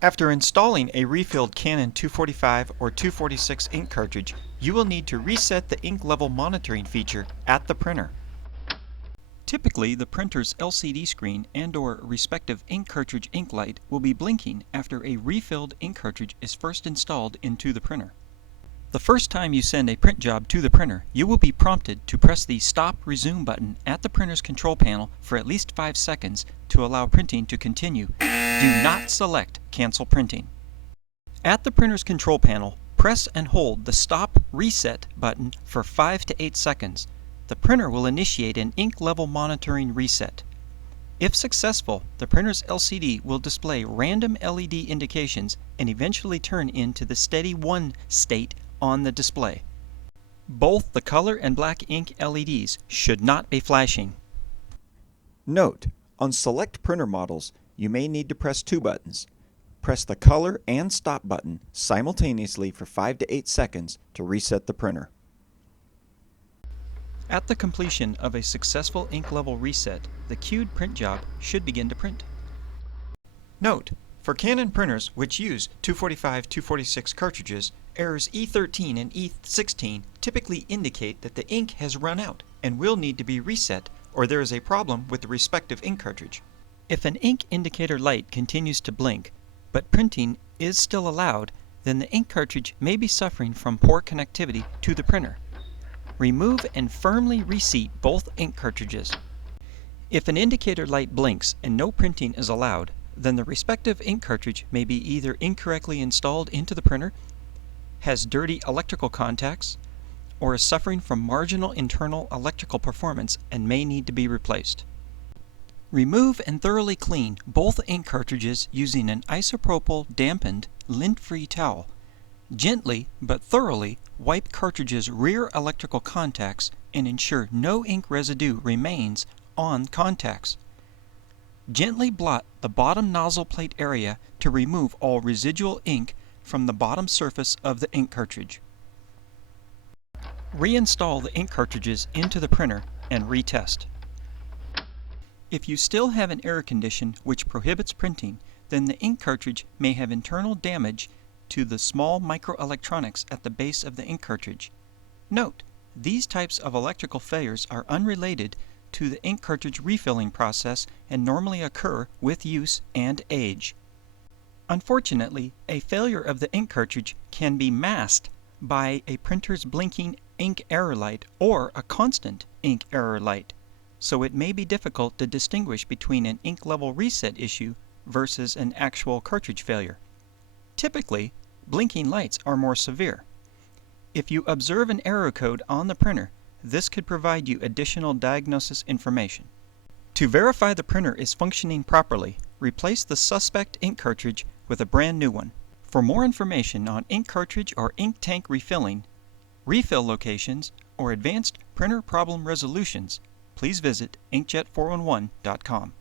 After installing a refilled Canon 245 or 246 ink cartridge, you will need to reset the ink level monitoring feature at the printer. Typically, the printer's LCD screen and/or respective ink cartridge ink light will be blinking after a refilled ink cartridge is first installed into the printer. The first time you send a print job to the printer, you will be prompted to press the Stop Resume button at the printer's control panel for at least 5 seconds to allow printing to continue. Do not select Cancel Printing. At the printer's control panel, press and hold the Stop Reset button for 5 to 8 seconds. The printer will initiate an ink level monitoring reset. If successful, the printer's LCD will display random LED indications and eventually turn into the steady 1 state on the display. Both the color and black ink LEDs should not be flashing. Note: on select printer models, you may need to press 2 buttons. Press the color and stop button simultaneously for 5 to 8 seconds to reset the printer. At the completion of a successful ink level reset, the queued print job should begin to print. Note: for Canon printers which use 245/246 cartridges, errors E13 and E16 typically indicate that the ink has run out and will need to be reset, or there is a problem with the respective ink cartridge. If an ink indicator light continues to blink, but printing is still allowed, then the ink cartridge may be suffering from poor connectivity to the printer. Remove and firmly reseat both ink cartridges. If an indicator light blinks and no printing is allowed, then the respective ink cartridge may be either incorrectly installed into the printer, has dirty electrical contacts, or is suffering from marginal internal electrical performance and may need to be replaced. Remove and thoroughly clean both ink cartridges using an isopropyl dampened, lint-free towel. Gently but thoroughly wipe cartridges' rear electrical contacts and ensure no ink residue remains on contacts. Gently blot the bottom nozzle plate area to remove all residual ink from the bottom surface of the ink cartridge. Reinstall the ink cartridges into the printer and retest. If you still have an error condition which prohibits printing, then the ink cartridge may have internal damage to the small microelectronics at the base of the ink cartridge. Note: these types of electrical failures are unrelated to the ink cartridge refilling process and normally occur with use and age. Unfortunately, a failure of the ink cartridge can be masked by a printer's blinking ink error light or a constant ink error light, so it may be difficult to distinguish between an ink level reset issue versus an actual cartridge failure. Typically, blinking lights are more severe. If you observe an error code on the printer, this could provide you additional diagnosis information. To verify the printer is functioning properly, replace the suspect ink cartridge with a brand new one. For more information on ink cartridge or ink tank refilling, refill locations, or advanced printer problem resolutions, please visit inkjet411.com.